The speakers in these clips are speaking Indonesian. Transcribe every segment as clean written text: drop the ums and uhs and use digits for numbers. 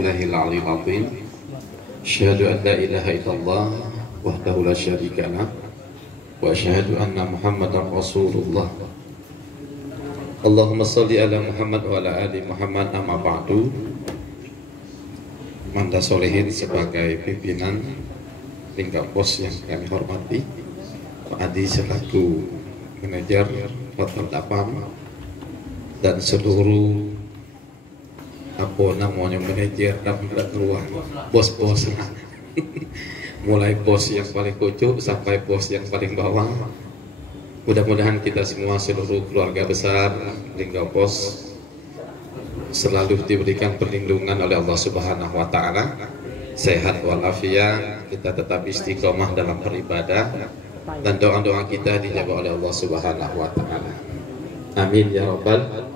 Bismillahil azim. Asyhadu an la ilaha illallah wahdahu la syarika lah wa asyhadu anna Muhammadar Rasulullah. Allahumma shalli ala Muhammad wa ala ali Muhammad, amma ba'du. Manda Solehin sebagai pimpinan tingkat pos yang kami hormati, Pak Adi selaku manajer Hotel Dapam, dan seluruh apa namanya manajer dan keluar bos-bos mulai bos yang paling pucuk sampai bos yang paling bawah. Mudah-mudahan kita semua seluruh keluarga besar Lingga Pos selalu diberikan perlindungan oleh Allah Subhanahu wa taala, sehat walafiat, kita tetap istiqomah dalam beribadah, dan doa-doa kita dijawab oleh Allah Subhanahu wa taala. Amin ya rabbal.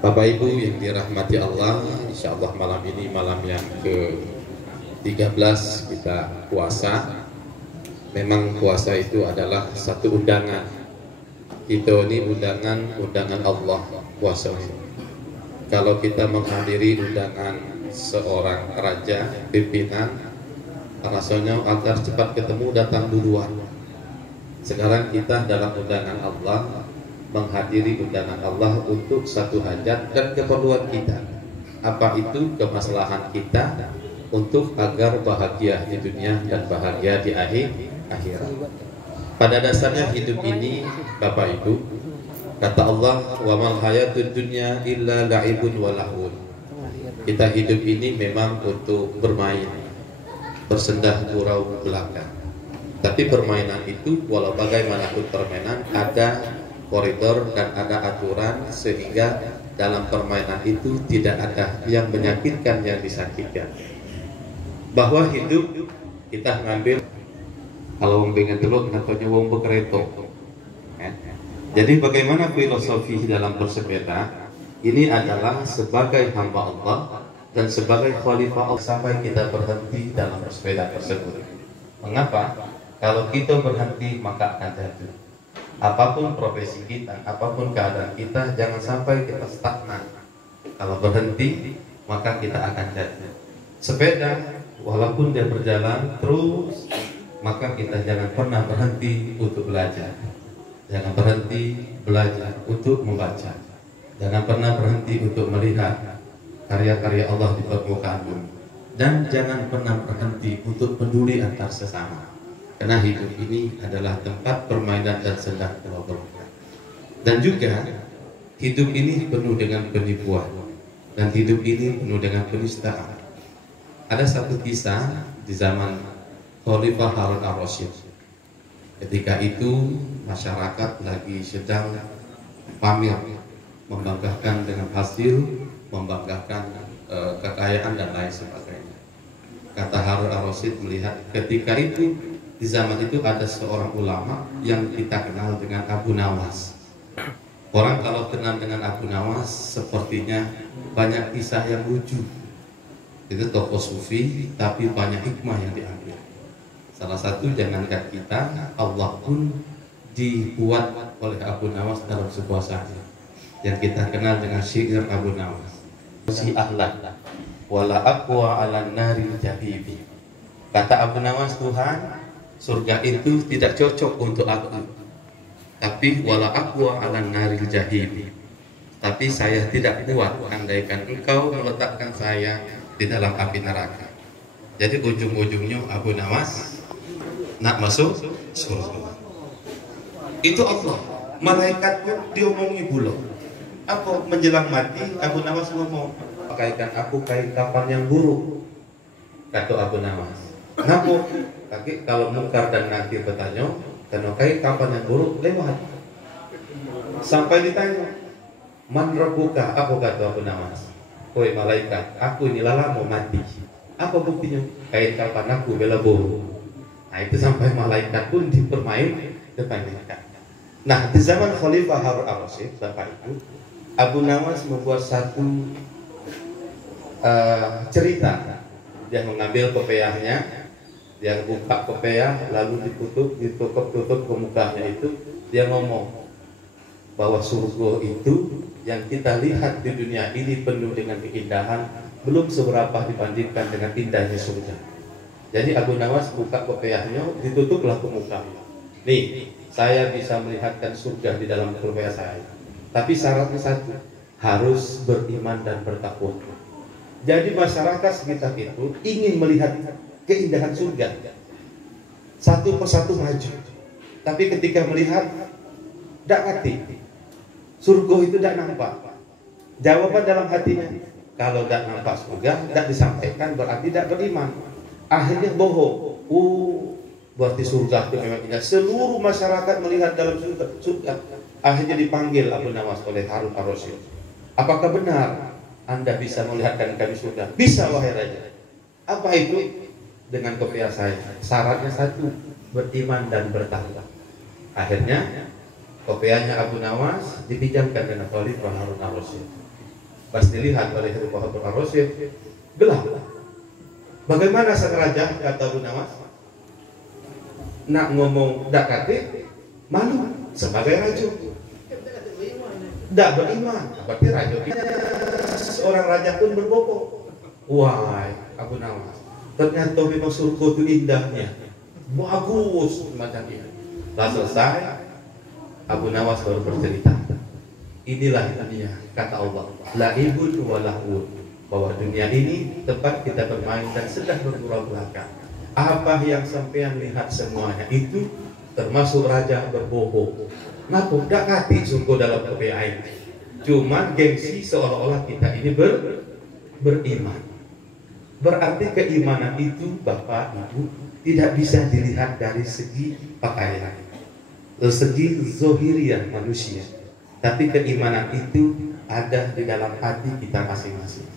Bapak Ibu yang dirahmati Allah, insya Allah malam ini malam yang ke-13 kita puasa. Memang puasa itu adalah satu undangan. Kita ini undangan Allah puasa ini. Kalau kita menghadiri undangan seorang raja, pimpinan, rasanya agar cepat ketemu datang duluan. Sekarang kita dalam undangan Allah, menghadiri undangan Allah untuk satu hajat dan keperluan kita. Apa itu? Kemaslahan kita untuk agar bahagia di dunia dan bahagia di akhirat. Pada dasarnya hidup ini, Bapak Ibu, kata Allah, wa mal hayatud dunya illa la'ibun wa lahun. Kita hidup ini memang untuk bermain, bersendah gurau belaka. Tapi permainan itu, walau bagaimanapun permainan, ada koridor dan ada aturan, sehingga dalam permainan itu tidak ada yang menyakitkan, yang disakitkan. Bahwa hidup kita ngambil kalau wong pengen telur katanya wong bekereto. Jadi bagaimana filosofi dalam bersepeda ini adalah sebagai hamba Allah dan sebagai khalifah Allah sampai kita berhenti dalam bersepeda tersebut. Mengapa? Kalau kita berhenti maka akan jatuh. Apapun profesi kita, apapun keadaan kita, jangan sampai kita stagnan. Kalau berhenti, maka kita akan jatuh. Sepeda, walaupun dia berjalan terus, maka kita jangan pernah berhenti untuk belajar. Jangan berhenti belajar untuk membaca. Jangan pernah berhenti untuk melihat karya-karya Allah di permukaan bumi. Dan jangan pernah berhenti untuk peduli antar sesama. Karena hidup ini adalah tempat permainan dan sendah gurau. Dan juga hidup ini penuh dengan penipuan, dan hidup ini penuh dengan penistaan. Ada satu kisah di zaman Khalifah Harun ar-Rasyid. Ketika itu masyarakat lagi sedang pamer, membanggakan dengan hasil, membanggakan kekayaan dan lain sebagainya. Kata Harun ar-Rasyid melihat ketika itu, di zaman itu ada seorang ulama yang kita kenal dengan Abu Nawas. Orang kalau kenal dengan Abu Nawas sepertinya banyak kisah yang lucu. Itu tokoh sufi tapi banyak hikmah yang diambil. Salah satu, jangankan kita, Allah pun dibuat oleh Abu Nawas dalam sebuah syair yang kita kenal dengan syair Abu Nawas. Si ahlan wala aqwa 'alan nari jahibi. Kata Abu Nawas, Tuhan, surga itu tidak cocok untuk aku, tapi wala aqwa 'alan naril jahim. Tapi saya tidak kuat andaikan engkau meletakkan saya di dalam api neraka. Jadi ujung-ujungnya Abu Nawas nak masuk surga. Itu Allah. Malaikat pun diomongi pula. Apa menjelang mati Abu Nawas ngomong, pakaikan aku kain kapan yang buruk. Kata Abu Nawas, kenapa? Kaki kalau Munkar dan Nakir bertanya, "Kenokai kapan yang buruk?" Lewat. Sampai ditanya, "Man rabbuka?" Apa kata Abu Nawas? "Oi malaikat, aku ini lama mau mati. Apa buktinya?" "Kain kapan aku bela buruk." Nah itu sampai malaikat pun dipermain depan malaikat. Nah di zaman Khalifah Harun ar-Rasyid, Bapak Ibu, Abu Nawas membuat satu cerita. Dia mengambil kopiahnya, dia buka kopiah, lalu ditutup ke mukanya itu. Dia ngomong bahwa surga itu yang kita lihat di dunia ini penuh dengan keindahan, belum seberapa dibandingkan dengan indahnya surga. Jadi Abu Nawas buka kopiahnya, ditutuplah ke muka. Nih, saya bisa melihatkan surga di dalam kopiah saya. Tapi syaratnya satu, harus beriman dan bertakwa. Jadi masyarakat sekitar itu ingin melihat keindahan surga. Satu persatu maju. Tapi ketika melihat, tidak ngerti. Surga itu tidak nampak. Jawaban dalam hatinya, kalau tidak nampak surga, tidak disampaikan berarti tidak beriman. Akhirnya bohong. Berarti surga itu memang indah. Seluruh masyarakat melihat dalam surga. Akhirnya dipanggil Abu Nawas oleh Harun ar-Rasyid. Apakah benar Anda bisa melihatkan kami surga? Bisa wahai raja. Apa itu? Dengan kopiah saya. Syaratnya satu, beriman dan bertakwa. Akhirnya kopiahnya Abu Nawas dipinjamkan dengan Khalifah Harun ar-Rasyid. Pas dilihat oleh Khalifah Harun ar-Rasyid, gelap. Bagaimana sang raja, kata Abu Nawas? Nak ngomong dak kate, malu sebagai raja. Dak beriman, berarti raja. Seorang raja pun berbobot. Wah, Abu Nawas, ternyata memang surga itu indahnya, bagus macam ini. Setelah selesai, Abu Nawas baru bercerita. Inilah dunia, kata Allah, laibun wa lahun, bahwa dunia ini tempat kita bermain dan sedang bergurau belaka. Apa yang sampean lihat semuanya itu termasuk raja berbohong. Ngaku tidak kati surga dalam KPI. Cuma gengsi seolah-olah kita ini beriman. Berarti keimanan itu Bapak Ibu tidak bisa dilihat dari segi pakaian, segi zohiriah manusia. Tapi keimanan itu ada di dalam hati kita masing-masing,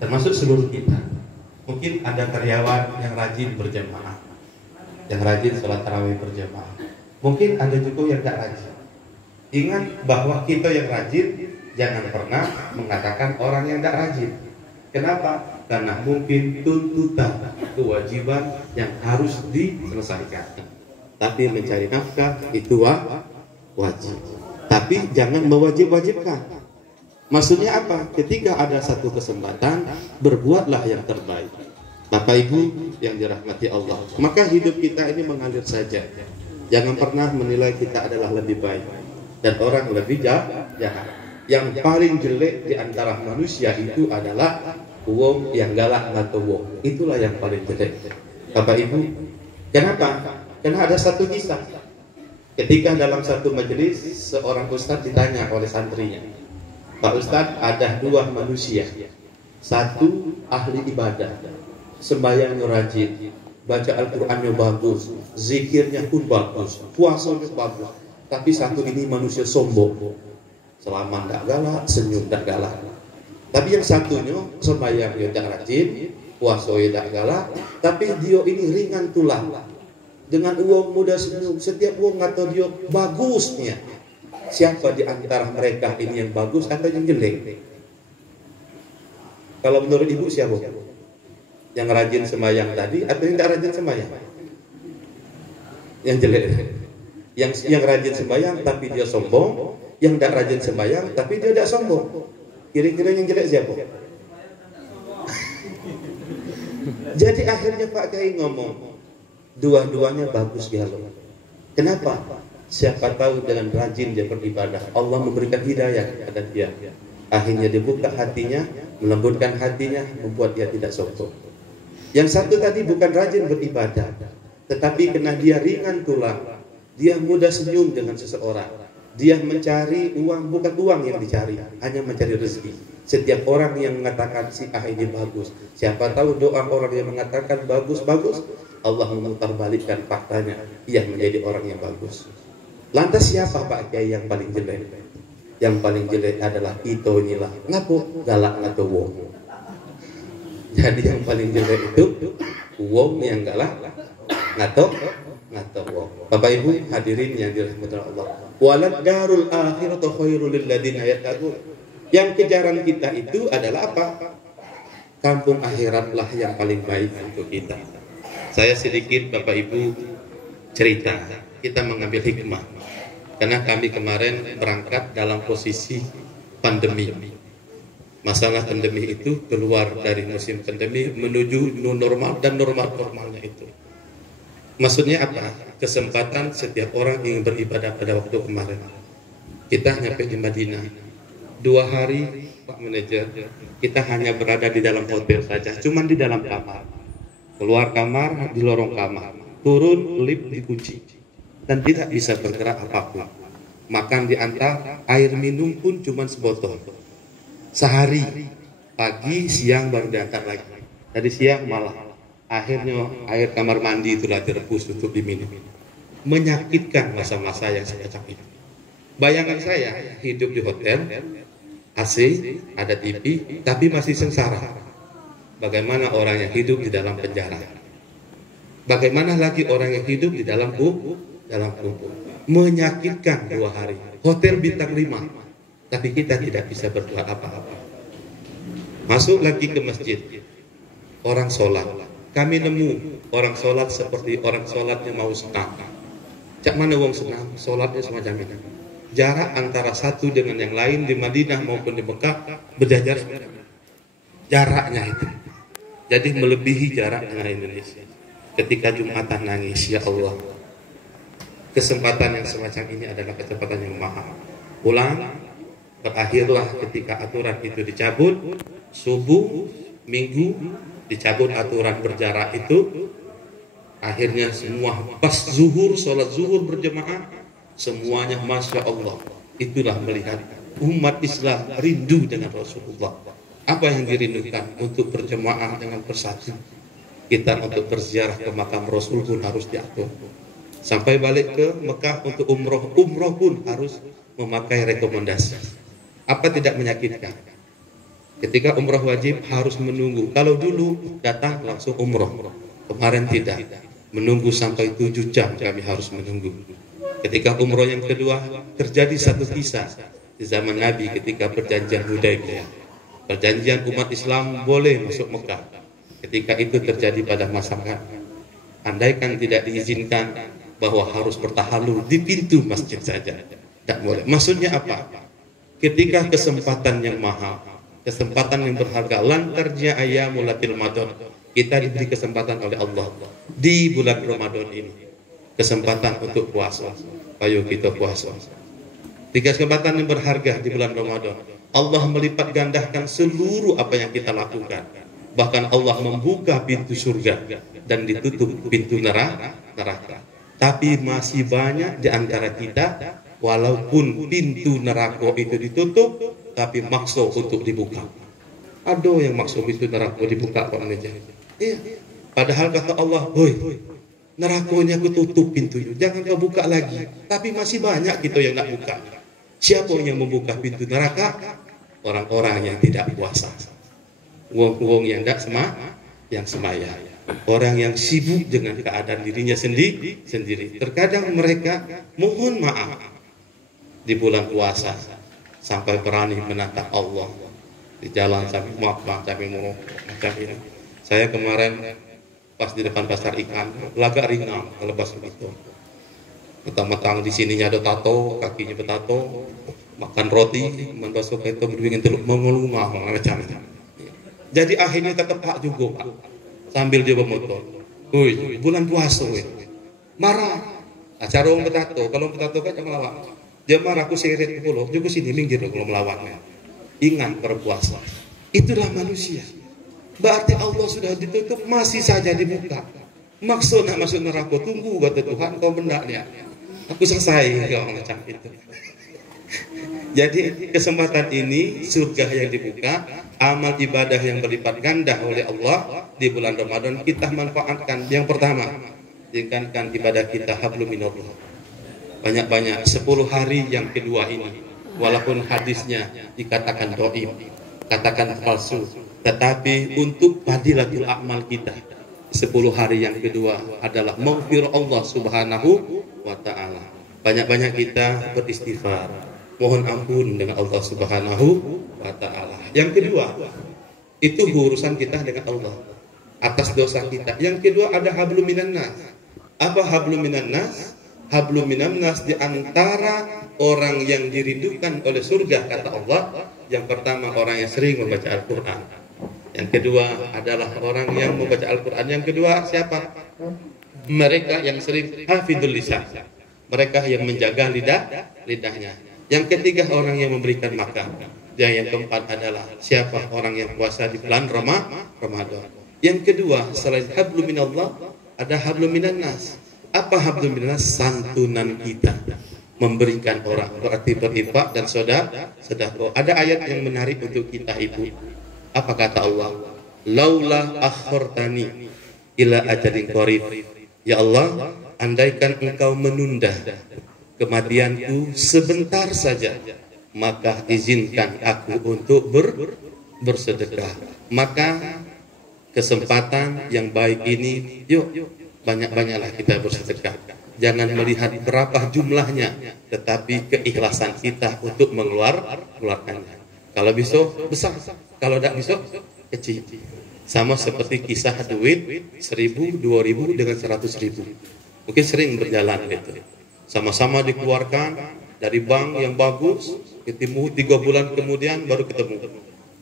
termasuk seluruh kita. Mungkin ada karyawan yang rajin berjamaah, yang rajin sholat tarawih berjamaah. Mungkin ada juga yang tidak rajin. Ingat bahwa kita yang rajin jangan pernah mengatakan orang yang tidak rajin. Kenapa? Karena mungkin tuntutan kewajiban yang harus diselesaikan. Tapi mencari nafkah itu wajib. Tapi jangan mewajib-wajibkan. Maksudnya apa? Ketika ada satu kesempatan, berbuatlah yang terbaik. Bapak Ibu yang dirahmati Allah, maka hidup kita ini mengalir saja. Jangan pernah menilai kita adalah lebih baik dan orang lebih jahat. Yang paling jelek di antara manusia itu adalah wong yang galak atau wong. Itulah yang paling jelek. Bapak Ibu, kenapa? Karena ada satu kisah. Ketika dalam satu majelis, seorang ustadz ditanya oleh santrinya, Pak Ustadz, ada dua manusia. Satu ahli ibadah, sembahyangnya rajin, baca Al-Qur'annya bagus, zikirnya pun bagus, puasanya bagus. Tapi satu ini manusia sombong, selama tidak galak, senyum tidak galak. Tapi yang satunya sembahyangnya tidak rajin, puasanya tidak galak, tapi dia ini ringan tulang. Dengan uang muda senyum, setiap uang atau dia bagusnya. Siapa di antara mereka ini yang bagus atau yang jelek? Kalau menurut ibu siapa? Yang rajin sembahyang tadi atau yang tidak rajin sembahyang? Yang jelek. Yang rajin sembahyang tapi dia sombong, yang tidak rajin sembahyang tapi dia tidak sombong. Kira-kira yang jelek siapa? Jadi akhirnya Pak Kiai ngomong, dua-duanya bagus ya Allah. Kenapa? Siapa tahu dengan rajin dia beribadah, Allah memberikan hidayah kepada dia. Akhirnya dibuka hatinya, melembutkan hatinya, membuat dia tidak sombong. Yang satu tadi bukan rajin beribadah, tetapi karena dia ringan tulang, dia mudah senyum dengan seseorang. Dia mencari uang, bukan uang yang dicari, hanya mencari rezeki. Setiap orang yang mengatakan si A ini bagus, siapa tahu doa orang yang mengatakan bagus-bagus, Allah memutarbalikkan faktanya, ia menjadi orang yang bagus. Lantas siapa Pak Kiai yang paling jelek? Yang paling jelek adalah itu inilah. Ngapu galak atau wong. Jadi yang paling jelek itu wong yang galak atau wong. Bapak Ibu hadirin yang dirahmati Allah. Walad darul akhiratu khairul lil ladzina yattaqun. Yang kejaran kita itu adalah apa? Kampung akhiratlah yang paling baik untuk kita. Saya sedikit Bapak Ibu cerita. Kita mengambil hikmah. Karena kami kemarin berangkat dalam posisi pandemi. Masalah pandemi itu keluar dari musim pandemi menuju new normal dan normalnya itu. Maksudnya apa? Kesempatan setiap orang ingin beribadah pada waktu kemarin. Kita nyampe di Madinah 2 hari, Pak Manajer, kita hanya berada di dalam hotel saja, cuman di dalam kamar. Keluar kamar, di lorong kamar, turun lift dikunci dan tidak bisa bergerak apapun. Makan diantar, air minum pun cuma sebotol. Sehari, pagi, siang baru diantar lagi. Tadi siang malah. Akhirnya air kamar mandi itulah direbus untuk diminum. Menyakitkan masa-masa yang semacam itu. Bayangan saya hidup di hotel, AC, ada TV, tapi masih sengsara. Bagaimana orang yang hidup di dalam penjara? Bagaimana lagi orang yang hidup di dalam kubur? Menyakitkan 2 hari. Hotel bintang 5. Tapi kita tidak bisa berbuat apa-apa. Masuk lagi ke masjid, orang sholat. Kami nemu orang sholat seperti orang sholatnya mau senam. Cak mana wong senam? Sholatnya semacam ini. Jarak antara satu dengan yang lain di Madinah maupun di Mekah berjajar. Jaraknya itu. Jadi melebihi jarak dengan Indonesia. Ketika Jumatan nangis, ya Allah. Kesempatan yang semacam ini adalah kesempatan yang mahal. Pulang. Berakhirlah ketika aturan itu dicabut, subuh, minggu, dicabut aturan berjarak itu, akhirnya semua pas zuhur, sholat zuhur berjemaah, semuanya Masya Allah. Itulah melihat umat Islam rindu dengan Rasulullah. Apa yang dirindukan? Untuk berjemaah dengan bersatu. Kita untuk berziarah ke makam Rasul pun harus diatur. Sampai balik ke Mekah untuk umroh pun harus memakai rekomendasi. Apa tidak menyakitkan? Ketika umroh wajib harus menunggu. Kalau dulu datang langsung umroh, kemarin tidak. Menunggu sampai 7 jam kami harus menunggu. Ketika umroh yang kedua terjadi satu kisah di zaman Nabi ketika perjanjian Hudaybiyah. Perjanjian umat Islam boleh masuk Mekah. Ketika itu terjadi pada masa kami. Andaikan tidak diizinkan bahwa harus bertahalul di pintu masjid saja. Tidak boleh. Maksudnya apa? Ketika kesempatan yang mahal, kesempatan yang berharga, lantarnya ayyamul Ramadan, kita diberi kesempatan oleh Allah di bulan Ramadan ini, kesempatan untuk puasa. Ayo kita puasa. 3 kesempatan yang berharga di bulan Ramadan. Allah melipat gandakan seluruh apa yang kita lakukan. Bahkan Allah membuka pintu surga dan ditutup pintu neraka. Tapi masih banyak di antara kita, walaupun pintu neraka itu ditutup, tapi maksa untuk dibuka. Ada yang maksa pintu neraka dibuka, Pak Manajer. Iya. Padahal kata Allah, "Hoi, nerakanya aku tutup pintunya, jangan kau buka lagi." Tapi masih banyak kita yang nak buka. Siapa yang membuka pintu neraka? Orang-orang yang tidak puasa. Wong-wong yang tidak semaya. Orang yang sibuk dengan keadaan dirinya sendiri. Terkadang mereka mohon maaf di bulan puasa sampai berani menatap Allah di jalan sampai macam ini. Saya kemarin pas di depan pasar ikan, lagak ringan lepas begitu. Mentang-mentang di sininya ada tato, kakinya bertato, makan roti, membasuh itu berdua teluk mengelungah macam itu. Jadi akhirnya ketepak juga, Pak. Sambil dia bermotor. Woi, bulan puasa, woi. Marah. Acara orang bertato, kalau bertato kan jangan melawan. Dia marah, aku seret ke pulau, juga sini minggir kalau melawannya. Ingat berpuasa. Itulah manusia. Berarti Allah sudah ditutup, masih saja dibuka. Maksud nak masuk neraka, tunggu kata Tuhan, kau bendaknya. Aku selesai kalau macam itu. Jadi kesempatan ini surga yang dibuka, amal ibadah yang berlipat ganda oleh Allah di bulan Ramadan kita manfaatkan. Yang pertama, tingkatkan ibadah kita hablum minallah. Banyak-banyak 10 hari yang kedua ini, walaupun hadisnya dikatakan dhaif, katakan palsu, tetapi untuk fadilatul amal kita 10 hari yang kedua adalah maghfir Allah Subhanahu wa taala. Banyak-banyak kita beristighfar, mohon ampun dengan Allah Subhanahu wa taala. Yang kedua, itu urusan kita dengan Allah atas dosa kita. Yang kedua ada hablum minan nas. Apa hablum minan nas? hablum minan nas, di antara orang yang dirindukan oleh surga kata Allah, yang pertama orang yang sering membaca Al-Quran, yang kedua adalah orang yang membaca Al-Quran, yang kedua siapa? Mereka yang sering hafidhul lisan, mereka yang menjaga lidahnya. Yang ketiga orang yang memberikan makan. Dan yang keempat adalah siapa? Orang yang puasa di bulan Ramadan. Yang kedua selain hablum minallah ada hablum minan nas. Apa hablum minan nas? Santunan kita memberikan orang, berarti berinfak dan sedekah. Ada ayat yang menarik untuk kita ibu. Apa kata Allah? Laula akhortani ila ajalin qarib. Ya Allah, andaikan engkau menunda kematianku sebentar saja, maka izinkan aku untuk bersedekah. Maka kesempatan yang baik ini, yuk banyak-banyaklah kita bersedekah. Jangan melihat berapa jumlahnya, tetapi keikhlasan kita untuk mengeluarkannya. Kalau bisa besar, kalau tidak bisa kecil. Sama seperti kisah duit 1.000, 2.000 dengan 100.000. Mungkin sering berjalan gitu. Sama-sama dikeluarkan dari bank yang bagus, ketemu 3 bulan kemudian baru ketemu.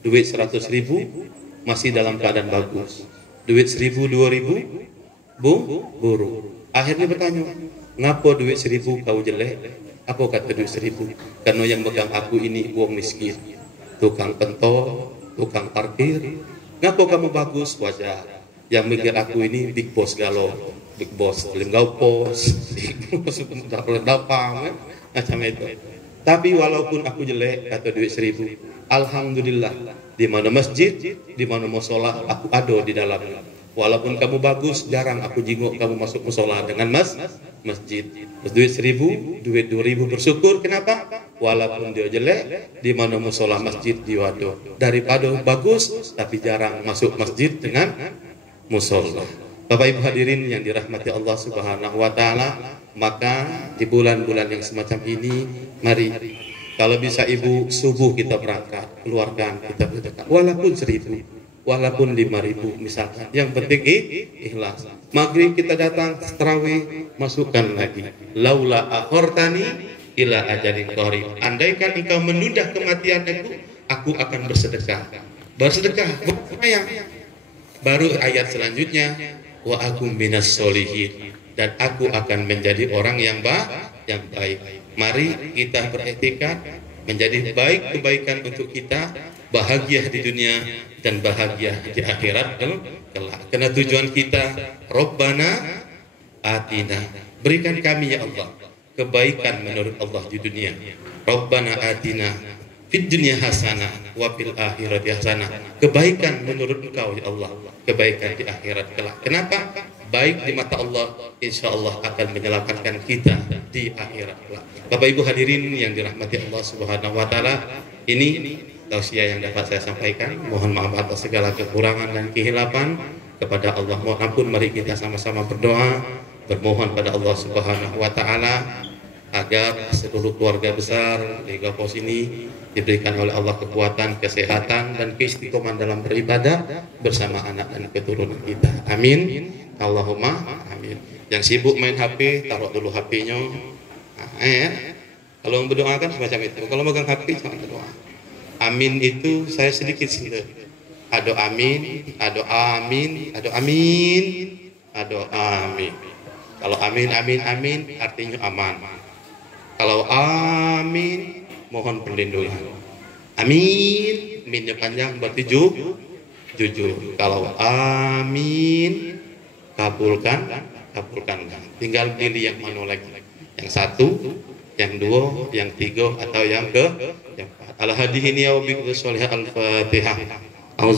Duit 100.000 masih dalam keadaan bagus. Duit 1.000, 2.000 buruk. Akhirnya bertanya, ngapa duit 1.000 kau jelek? Apa kata duit 1.000? Karena yang pegang aku ini wong miskin, tukang pentol, tukang parkir. Ngapa kamu bagus? Wajar. Yang mikir aku ini big boss galau, big boss limgau pos, big boss dapang, macam itu. Tapi walaupun aku jelek atau duit 1.000, alhamdulillah di mana masjid, di mana musola aku ada di dalamnya. Walaupun kamu bagus, jarang aku jenguk kamu masuk musola dengan masjid. Duit 1.000, duit 2.000 bersyukur. Kenapa? Walaupun dia jelek, di mana musola masjid di waduh. Daripada bagus tapi jarang masuk masjid dengan musola. Bapak Ibu hadirin yang dirahmati Allah Subhanahu wa taala, maka di bulan-bulan yang semacam ini, mari kalau bisa ibu subuh kita berangkat, keluarkan kita berdekat. Walaupun 1.000, walaupun 5.000 misalkan. Yang penting ikhlas. Maghrib kita datang tarawih, masukkan lagi. Laula akhortani ila ajalin qarib. Andaikan engkau menunda kematian aku akan bersedekah. Bersedekah, berbayang. Baru ayat selanjutnya, wa akum minas solihin, dan aku akan menjadi orang yang baik. Mari kita beriktikad menjadi baik kebaikan untuk kita, bahagia di dunia dan bahagia di akhirat kelak. Karena tujuan kita, Rabbana atina, berikan kami ya Allah kebaikan menurut Allah di dunia. Rabbana atina fid dunya hasanah wa fil akhirati hasanah. Kebaikan menurut Engkau ya Allah, kebaikan di akhirat kelak. Kenapa? Baik di mata Allah, insya Allah akan menyelamatkan kita di akhirat kelak. Bapak Ibu hadirin yang dirahmati Allah Subhanahu wa taala, ini tausiah yang dapat saya sampaikan. Mohon maaf atas segala kekurangan dan kehilapan. Kepada Allah mohon ampun. Mari kita sama-sama berdoa, bermohon pada Allah Subhanahu wa taala agar seluruh keluarga besar di Gapos ini diberikan oleh Allah kekuatan, kesehatan, dan keistiqomahan dalam beribadah bersama anak dan keturunan kita. Amin. Allahumma amin. Yang sibuk main HP, taruh dulu HP-nya. Kalau berdoa kan semacam itu. Kalau megang HP jangan berdoa. Amin itu saya sedikit sih. Ada amin, ada amin, ada amin, ada amin. Kalau amin, amin, amin artinya aman. Kalau amin, mohon perlindungan. Amin, minnya panjang berarti jujur. Kalau amin, kabulkan. Tinggal pilih yang mana lagi. Yang satu, yang dua, yang tiga, atau yang keempat. Al-hadihini wa bi'u sholihah al-fatihah.